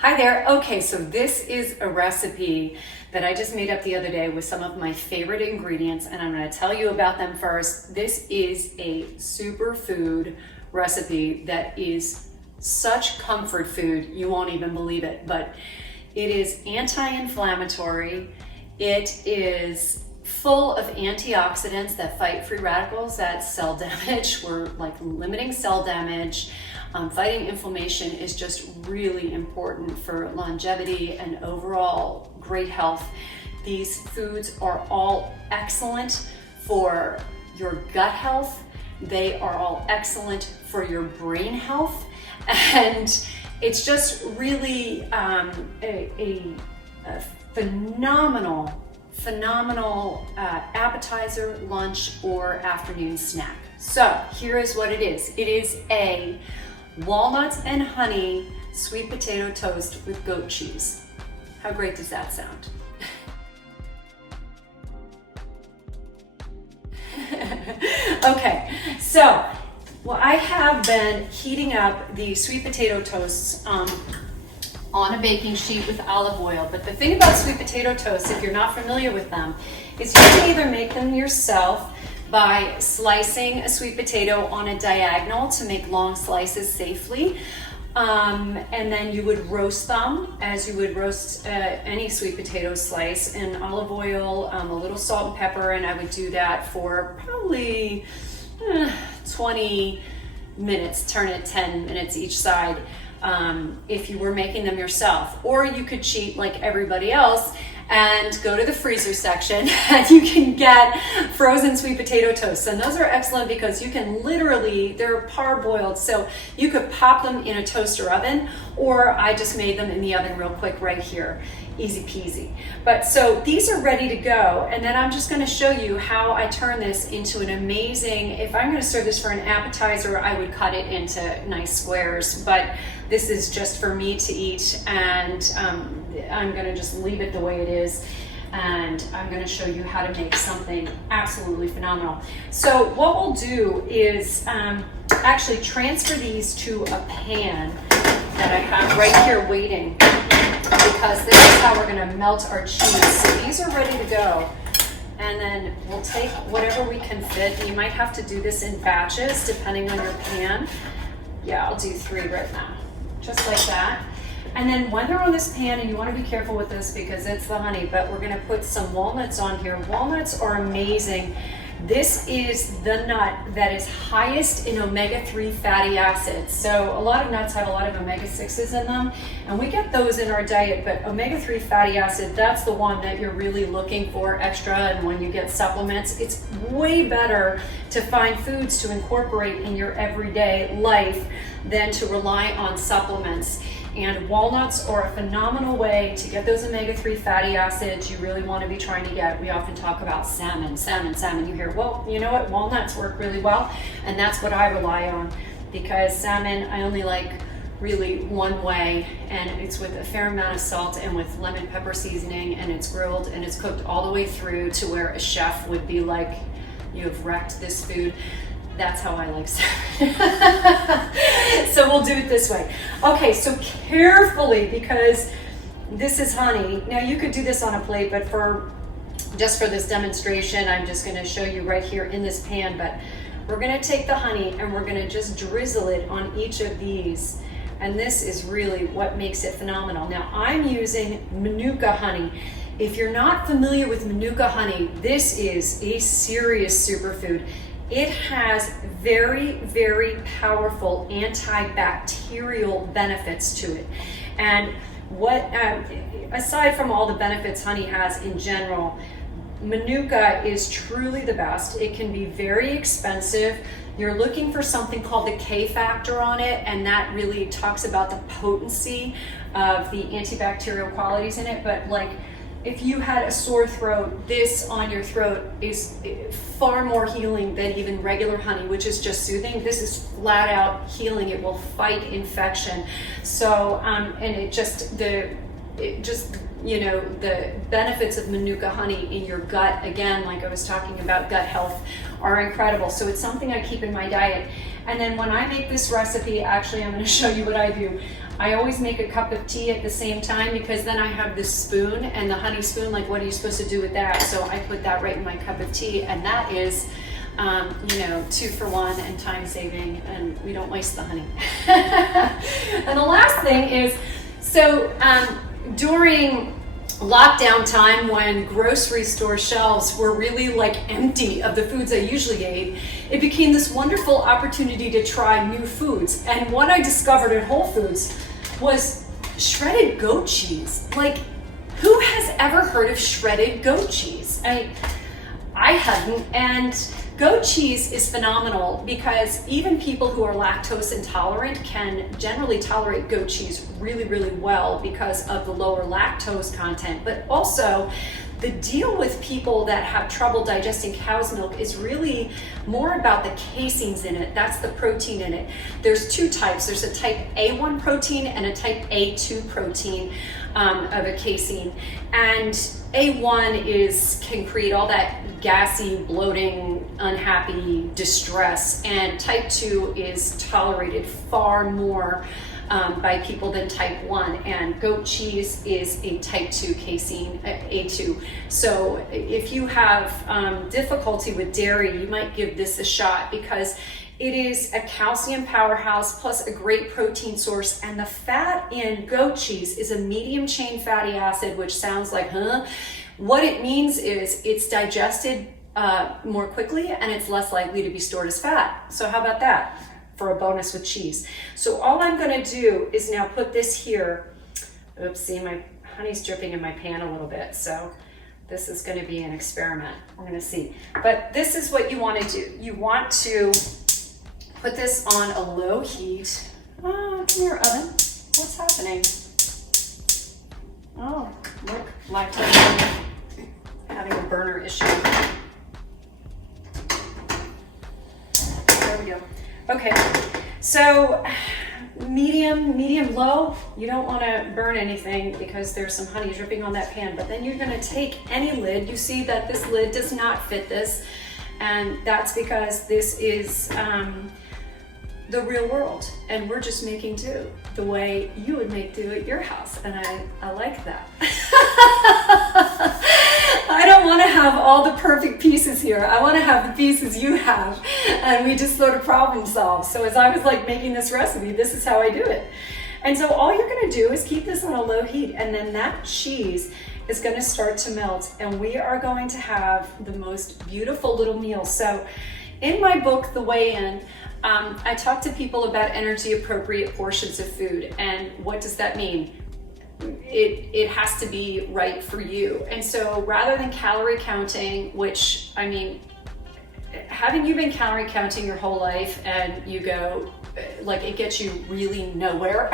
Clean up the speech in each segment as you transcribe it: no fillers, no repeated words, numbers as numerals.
Hi there. Okay, so this is a recipe that I just made up the other day with some of my favorite ingredients, and I'm going to tell you about them first. This is a superfood recipe that is such comfort food, you won't even believe it, but it is anti-inflammatory. It is full of antioxidants that fight free radicals, that's cell damage. We're like limiting cell damage. Fighting inflammation is just really important for longevity and overall great health. These foods are all excellent for your gut health. They are all excellent for your brain health. And it's just really a phenomenal appetizer, lunch, or afternoon snack. So here is what it is. It is a walnuts and honey sweet potato toast with goat cheese. How great does that sound? Okay, so I have been heating up the sweet potato toasts on a baking sheet with olive oil. But the thing about sweet potato toasts, if you're not familiar with them, is you can either make them yourself by slicing a sweet potato on a diagonal to make long slices safely. And then you would roast them as you would roast any sweet potato slice in olive oil, a little salt and pepper, and I would do that for probably 20 minutes, turn it 10 minutes each side if you were making them yourself. Or you could cheat like everybody else and go to the freezer section and you can get frozen sweet potato toasts. And those are excellent because you can literally, they're parboiled, so you could pop them in a toaster oven, or I just made them in the oven real quick right here. Easy peasy. But so these are ready to go, and then I'm just going to show you how I turn this into an amazing, if I'm going to serve this for an appetizer, I would cut it into nice squares, but this is just for me to eat, and I'm going to just leave it the way it is, and I'm going to show you how to make something absolutely phenomenal. So what we'll do is actually transfer these to a pan that I have right here waiting, because this is how we're going to melt our cheese. So these are ready to go, and then we'll take whatever we can fit. You might have to do this in batches depending on your pan. Yeah, I'll do 3 right now, just like that. And then when they're on this pan, and you want to be careful with this because it's the honey, but we're going to put some walnuts on here. Walnuts are amazing. This is the nut that is highest in omega-3 fatty acids. So a lot of nuts have a lot of omega-6s in them, and we get those in our diet, but omega-3 fatty acid, that's the one that you're really looking for extra. And when you get supplements, it's way better to find foods to incorporate in your everyday life than to rely on supplements. And walnuts are a phenomenal way to get those omega-3 fatty acids you really want to be trying to get. We often talk about salmon. You hear, well, you know what? Walnuts work really well, and that's what I rely on, because salmon I only like really one way, and it's with a fair amount of salt and with lemon pepper seasoning, and it's grilled and it's cooked all the way through to where a chef would be like, you have wrecked this food. That's how I like salmon. So we'll do it this way. Okay, so carefully, because this is honey. Now you could do this on a plate, but just for this demonstration, I'm just going to show you right here in this pan. But we're going to take the honey and we're going to just drizzle it on each of these. And this is really what makes it phenomenal. Now I'm using Manuka honey. If you're not familiar with Manuka honey, this is a serious superfood. It has very, very powerful antibacterial benefits to it. And aside from all the benefits honey has in general, Manuka is truly the best. It can be very expensive. You're looking for something called the K factor on it, and that really talks about the potency of the antibacterial qualities in it. But like, if you had a sore throat, this on your throat is far more healing than even regular honey, which is just soothing. This is flat out healing. It will fight infection. So, and it just the benefits of Manuka honey in your gut, again, like I was talking about, gut health, are incredible. So it's something I keep in my diet. And then when I make this recipe, actually, I'm going to show you what I do. I always make a cup of tea at the same time, because then I have this spoon, and the honey spoon, like, what are you supposed to do with that? So I put that right in my cup of tea, and that is 2 for 1 and time saving, and we don't waste the honey. And the last thing is, so during lockdown time, when grocery store shelves were really like empty of the foods I usually ate, it became this wonderful opportunity to try new foods. And what I discovered at Whole Foods was shredded goat cheese. Like, who has ever heard of shredded goat cheese? I hadn't. And goat cheese is phenomenal, because even people who are lactose intolerant can generally tolerate goat cheese really, really well because of the lower lactose content. But also, the deal with people that have trouble digesting cow's milk is really more about the caseins in it. That's the protein in it. There's 2 types. There's a type A1 protein and a type A2 protein of a casein. And A1 can create all that gassy, bloating, unhappy distress. And type 2 is tolerated far more by people than type 1, and goat cheese is a type 2 casein, A2. So if you have difficulty with dairy, you might give this a shot, because it is a calcium powerhouse plus a great protein source, and the fat in goat cheese is a medium chain fatty acid, which sounds like, huh? What it means is it's digested more quickly, and it's less likely to be stored as fat. So how about that for a bonus with cheese? So all I'm going to do is now put this here. Oops, see, my honey's dripping in my pan a little bit, so this is going to be an experiment. We're going to see. But this is what you want to do. You want to put this on a low heat. Oh, come here, oven. What's happening? Oh, look, lactose having a burner issue. There we go. Okay, so medium low. You don't want to burn anything because there's some honey dripping on that pan. But then you're going to take any lid. You see that this lid does not fit this, and that's because this is the real world, and we're just making do the way you would make do at your house, and I like that. I don't want to have all the perfect pieces here. I want to have the pieces you have, and we just sort of problem solve. So as I was like making this recipe, this is how I do it. And so all you're going to do is keep this on a low heat, and then that cheese is going to start to melt, and we are going to have the most beautiful little meal. So in my book, The Way In, I talk to people about energy appropriate portions of food. And what does that mean? It has to be right for you. And so rather than calorie counting, which, I mean, having you been calorie counting your whole life and you go, like, it gets you really nowhere.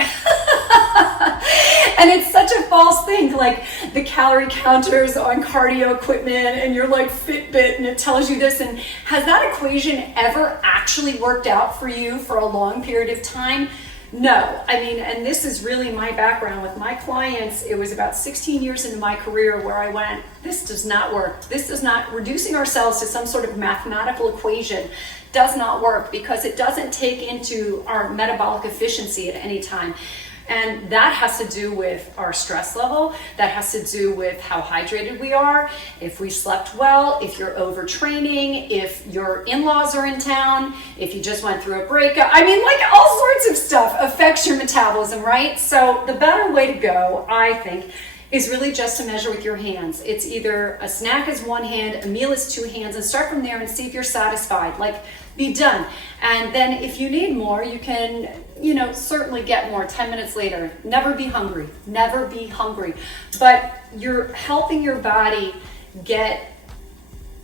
And it's such a false thing, like the calorie counters on cardio equipment and you're like Fitbit and it tells you this. And has that equation ever actually worked out for you for a long period of time? No. I mean, and this is really my background with my clients. It was about 16 years into my career where I went, this does not work. This does not, reducing ourselves to some sort of mathematical equation does not work, because it doesn't take into our metabolic efficiency at any time. And that has to do with our stress level. That has to do with how hydrated we are, if we slept well, if you're overtraining, if your in-laws are in town, if you just went through a breakup. I mean, like, all sorts of stuff affects your metabolism, right? So the better way to go, I think, is really just to measure with your hands. It's either a snack is one hand, a meal is two hands, and start from there and see if you're satisfied. Like, be done. And then if you need more, you can, certainly get more 10 minutes later. Never be hungry. Never be hungry. But you're helping your body get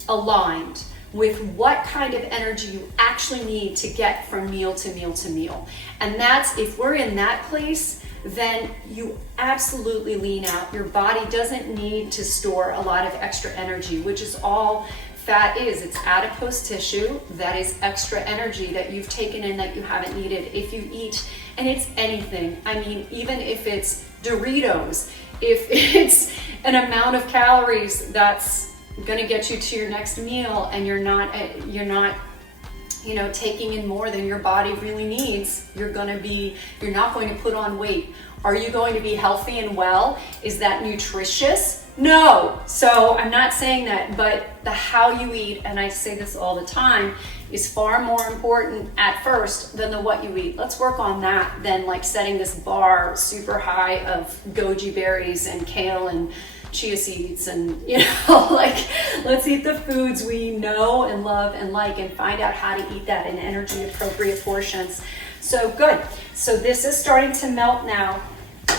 aligned with what kind of energy you actually need to get from meal to meal to meal. And that's, if we're in that place, then you absolutely lean out. Your body doesn't need to store a lot of extra energy, which is all fat is. It's adipose tissue that is extra energy that you've taken in that you haven't needed. If you eat, and it's anything, I mean, even if it's Doritos, if it's an amount of calories that's gonna get you to your next meal and you're not, you know, taking in more than your body really needs, you're not going to put on weight. Are you going to be healthy and well? Is that nutritious? No. So I'm not saying that, but the how you eat, and I say this all the time, is far more important at first than the what you eat. Let's work on that than like setting this bar super high of goji berries and kale and chia seeds and, you know, like, let's eat the foods we know and love and like, and find out how to eat that in energy appropriate portions. So good. So this is starting to melt now.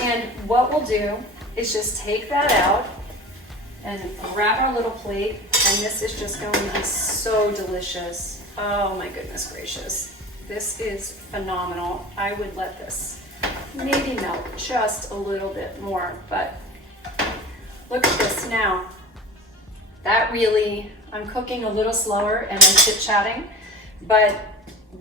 And what we'll do is just take that out and grab our little plate. And this is just going to be so delicious. Oh my goodness gracious. This is phenomenal. I would let this maybe melt just a little bit more, but look at this now. That really, I'm cooking a little slower and I'm chit-chatting, but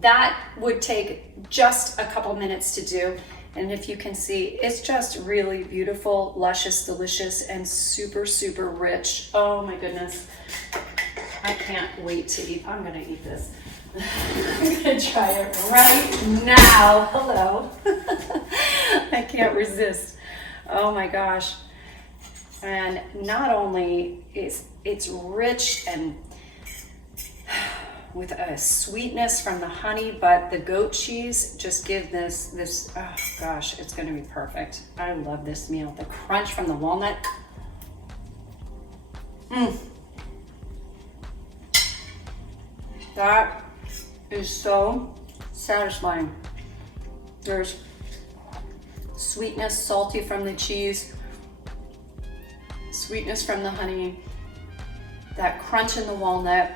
that would take just a couple minutes to do. And if you can see, it's just really beautiful, luscious, delicious, and super, super rich. Oh my goodness. I can't wait to eat. I'm gonna eat this. I'm gonna try it right now. Hello. I can't resist. Oh my gosh. And not only is it's rich and with a sweetness from the honey, but the goat cheese just give this, oh gosh, it's gonna be perfect. I love this meal. The crunch from the walnut. That is so satisfying. There's sweetness, salty from the cheese, sweetness from the honey, that crunch in the walnut.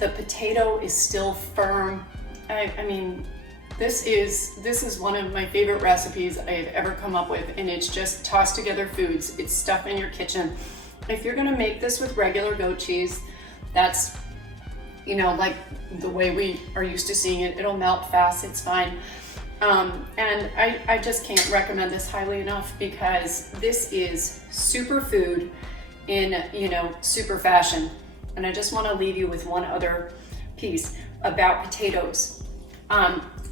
The potato is still firm. I mean, this is one of my favorite recipes I've ever come up with, and it's just tossed together foods. It's stuff in your kitchen. If you're gonna make this with regular goat cheese, that's, you know, like the way we are used to seeing it, it'll melt fast, it's fine. And I just can't recommend this highly enough, because this is superfood in, you know, super fashion. And I just want to leave you with one other piece about potatoes.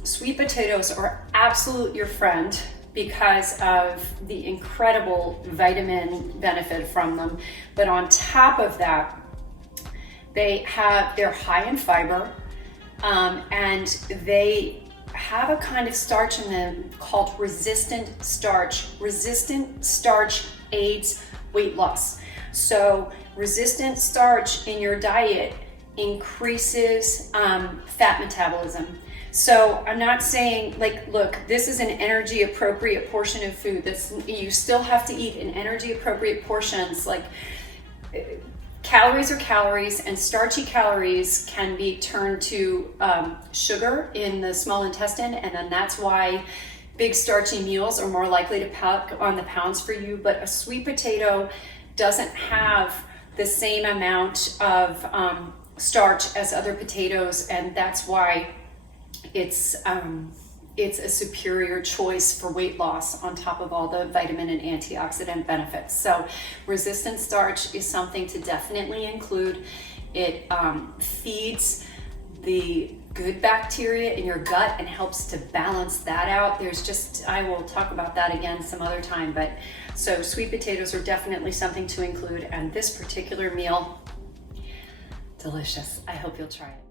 Sweet potatoes are absolute your friend because of the incredible vitamin benefit from them. But on top of that, they're high in fiber, and they have a kind of starch in them called resistant starch. Resistant starch aids weight loss. So resistant starch in your diet increases fat metabolism. So I'm not saying, like, look, this is an energy appropriate portion of food. You still have to eat in energy appropriate portions. Like, calories are calories, and starchy calories can be turned to sugar in the small intestine, and then that's why big starchy meals are more likely to pack on the pounds for you. But a sweet potato doesn't have the same amount of starch as other potatoes, and that's why it's a superior choice for weight loss on top of all the vitamin and antioxidant benefits. So resistant starch is something to definitely include. It feeds the good bacteria in your gut and helps to balance that out. I will talk about that again some other time, but so sweet potatoes are definitely something to include, and this particular meal, delicious. I hope you'll try it.